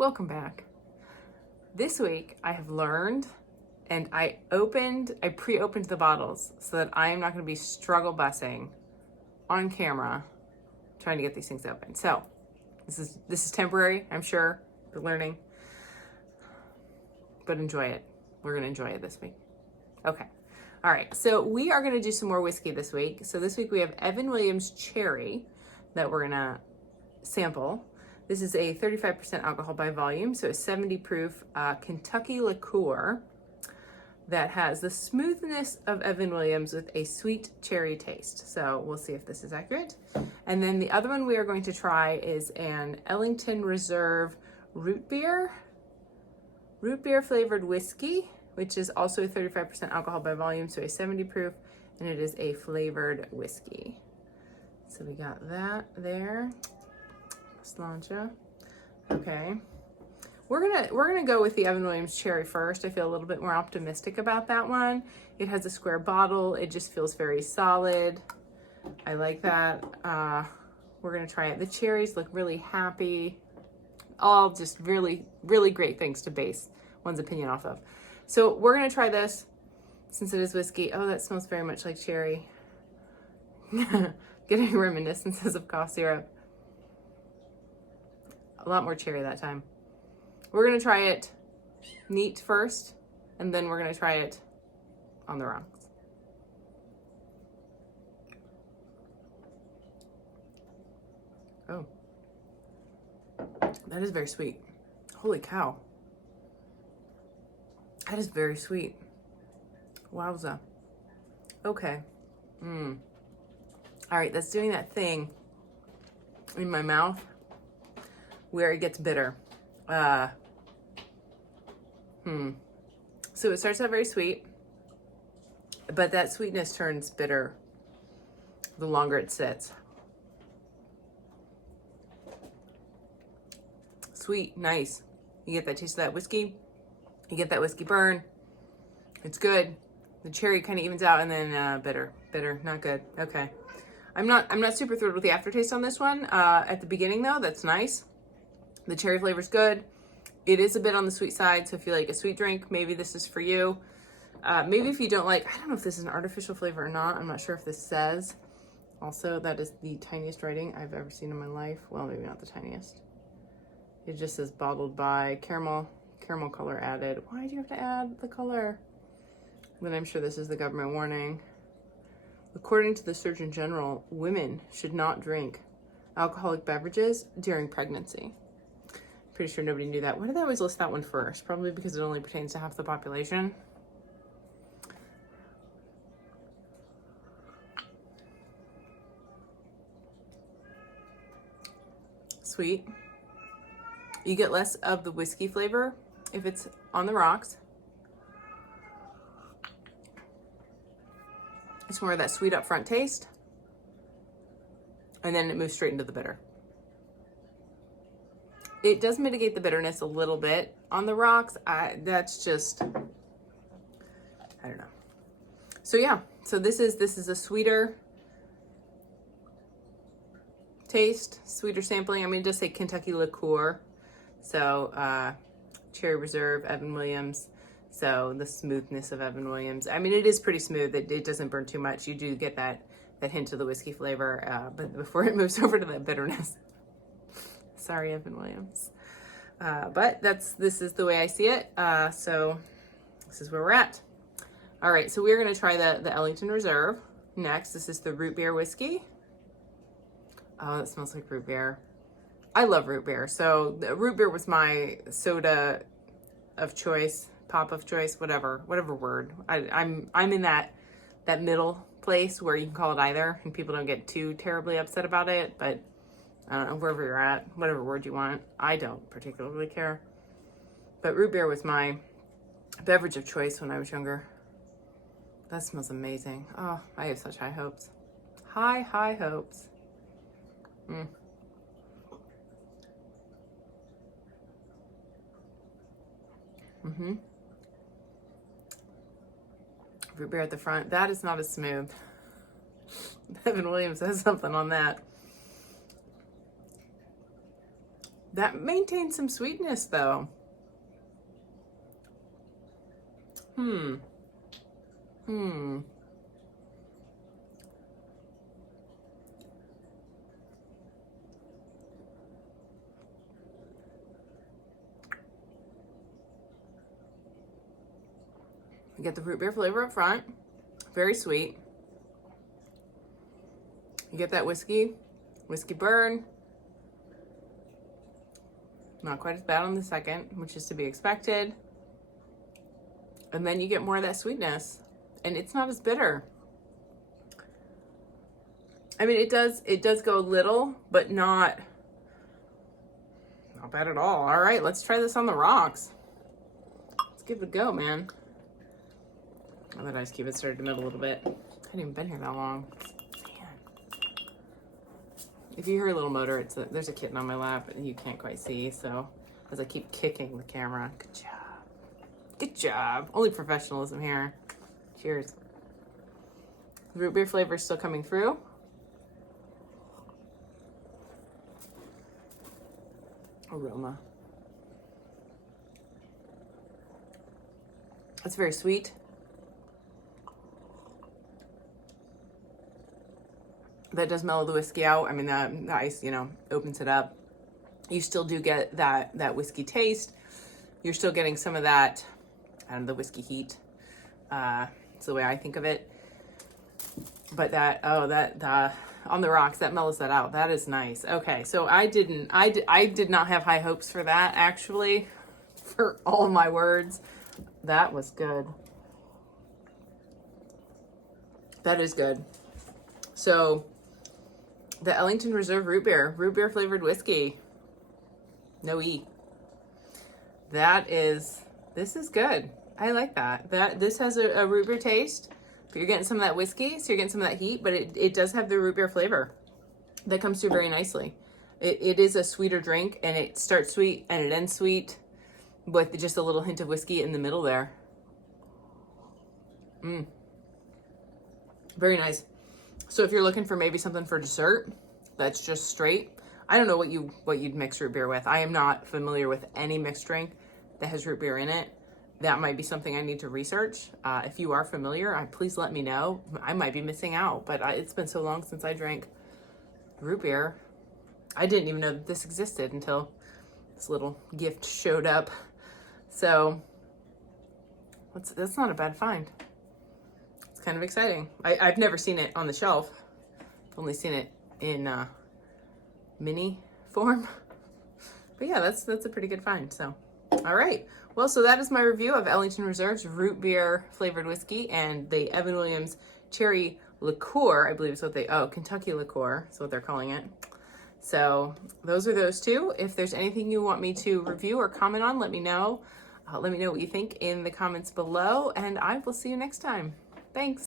Welcome back. This week I have learned and I pre-opened the bottles so that I am not going to be struggle bussing on camera trying to get these things open. So this is temporary, I'm sure, for learning, but enjoy it. We're going to enjoy it this week. Okay. All right. So we are going to do some more whiskey this week. So this week we have Evan Williams Cherry that we're going to sample. This is a 35% alcohol by volume, so a 70 proof Kentucky liqueur that has the smoothness of Evan Williams with a sweet cherry taste. So we'll see if this is accurate. And then the other one we are going to try is an Ellington Reserve root beer flavored whiskey, which is also a 35% alcohol by volume, so a 70 proof, and it is a flavored whiskey. So we got that there. Slancha. Okay. We're gonna go with the Evan Williams Cherry first. I feel a little bit more optimistic about that one. It has a square bottle. It just feels very solid. I like that. We're gonna try it. The cherries look really happy. All just really, really great things to base one's opinion off of. So we're gonna try this since it is whiskey. Oh, that smells very much like cherry. Getting reminiscences of cough syrup. A lot more cherry that time. We're gonna try it neat first, and then we're gonna try it on the rocks. Oh, that is very sweet. Holy cow. That is very sweet. Wowza. Okay. All right, that's doing that thing in my mouth where it gets bitter. So it starts out very sweet, but that sweetness turns bitter the longer it sits. Sweet, nice. You get that taste of that whiskey. You get that whiskey burn. It's good. The cherry kind of evens out, and then bitter, not good. Okay. I'm not super thrilled with the aftertaste on this one. At the beginning though, that's nice. The cherry flavor's good. It is a bit on the sweet side, so if you like a sweet drink, maybe this is for you. Maybe if you don't like, I don't know if this is an artificial flavor or not. I'm not sure if this says. Also, that is the tiniest writing I've ever seen in my life. Well, maybe not the tiniest. It just says bottled by caramel color added. Why do you have to add the color? Then I'm sure this is the government warning. According to the Surgeon General, women should not drink alcoholic beverages during pregnancy. Pretty sure nobody knew that. Why did they always list that one first? Probably because it only pertains to half the population. Sweet. You get less of the whiskey flavor if it's on the rocks. It's more of that sweet upfront taste. And then it moves straight into the bitter. It does mitigate the bitterness a little bit on the rocks. That's just, I don't know. So yeah, so this is a sweeter taste, sweeter sampling. I mean, just say Kentucky liqueur. So Cherry Reserve, Evan Williams. So the smoothness of Evan Williams. I mean, it is pretty smooth. It doesn't burn too much. You do get that hint of the whiskey flavor, but before it moves over to that bitterness. Sorry, Evan Williams. But this is the way I see it. So this is where we're at. All right, so we're gonna try the Ellington Reserve next. This is the root beer whiskey. Oh, that smells like root beer. I love root beer. So the root beer was my soda of choice, pop of choice, whatever word. I'm in that middle place where you can call it either and people don't get too terribly upset about it, but I don't know, wherever you're at, whatever word you want. I don't particularly care. But root beer was my beverage of choice when I was younger. That smells amazing. Oh, I have such high hopes. High hopes. Root beer at the front. That is not as smooth. Evan Williams has something on that. That maintains some sweetness though. You get the root beer flavor up front, very sweet. You get that whiskey burn. Not quite as bad on the second, which is to be expected. And then you get more of that sweetness, and it's not as bitter. I mean, it does go a little, but not bad at all. All right, let's try this on the rocks. Let's give it a go, man. I'll let ice cube it started to melt a little bit. I haven't even been here that long. Man. If you hear a little motor, there's a kitten on my lap and you can't quite see, so as I keep kicking the camera. Good job. Good job. Only professionalism here. Cheers. The root beer flavor is still coming through. Aroma. It's very sweet. That does mellow the whiskey out. I mean, the ice, opens it up. You still do get that whiskey taste. You're still getting some of that, the whiskey heat. It's the way I think of it. But on the rocks, that mellows that out. That is nice. Okay, so I did not have high hopes for that, actually, for all my words. That was good. That is good. So, the Ellington Reserve root beer flavored whiskey. No E. This is good. I like that. This has a root beer taste. But you're getting some of that whiskey, so you're getting some of that heat, but it does have the root beer flavor. That comes through very nicely. It is a sweeter drink, and it starts sweet and it ends sweet with just a little hint of whiskey in the middle there. Very nice. So if you're looking for maybe something for dessert that's just straight, I don't know what you'd mix root beer with. I am not familiar with any mixed drink that has root beer in it. That might be something I need to research. If you are familiar, please let me know. I might be missing out, but it's been so long since I drank root beer. I didn't even know that this existed until this little gift showed up. So that's not a bad find. It's kind of exciting. I've never seen it on the shelf. I've only seen it in mini form. But yeah, that's a pretty good find. So, all right. Well, so that is my review of Ellington Reserve's root beer flavored whiskey and the Evan Williams cherry liqueur, I believe is what Kentucky liqueur is what they're calling it. So those are those two. If there's anything you want me to review or comment on, let me know. Let me know what you think in the comments below, and I will see you next time. Thanks.